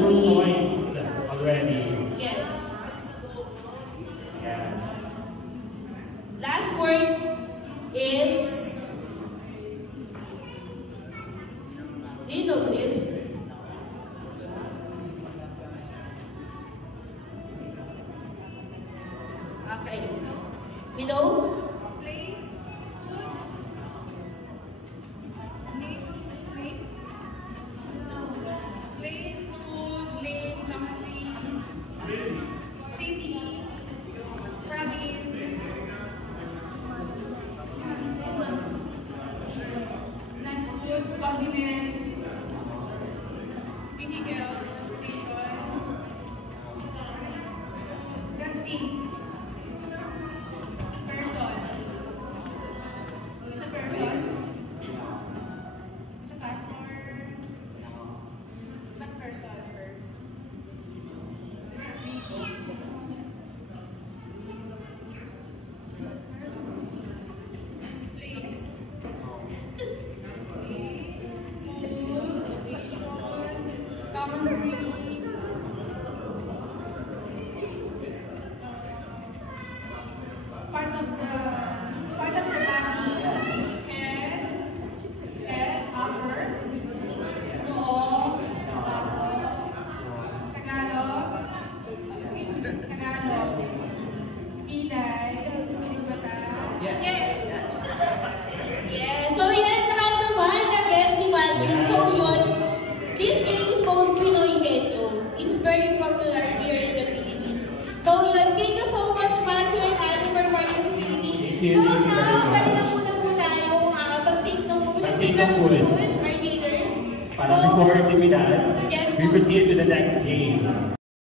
points already. Yes. Yes. Last word is, do you know this? Okay. You know? Condiments, vehicle, transportation, country, person. It's a person. It's a pastor. Not person. Part of the body, head, upper, noo, Tagalog, pilay, mata. Yes. Yes. So yan lahat naman na-guess ni Magic. So yun, this game is called Pinoy Heto. It's very popular here in the Philippines. So yun, thank you so much Magic and Ali for participating. So now, pwede na muna po tayo pag-take ng food. Pag-take ng food. Right later. Para before actividad, yes, we proceed to the next game.